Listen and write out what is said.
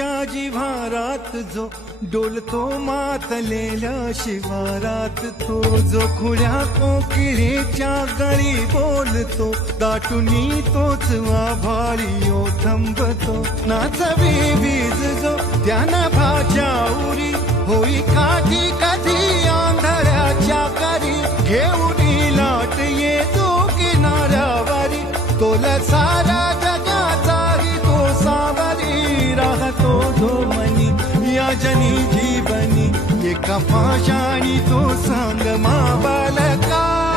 नदीच्या जिव्हारात जो डोलतो मातलेल्या शिवारात, तो जो खुल्या कोकिळेच्या गळी बोलतो, दाटुनी तोच आभाळी ओथंबतो. नाचवी वीज जो त्या नभाच्या उरी, होई काठी कधी आंधळ्याच्या करी, घेऊनी लाट ये जो किनाऱ्यावारी, तोल सारा जगाचाही तो सावरी, राहतो धोमनी या जनी जीवनी, एका पाशाणी तो सांग मा बालका.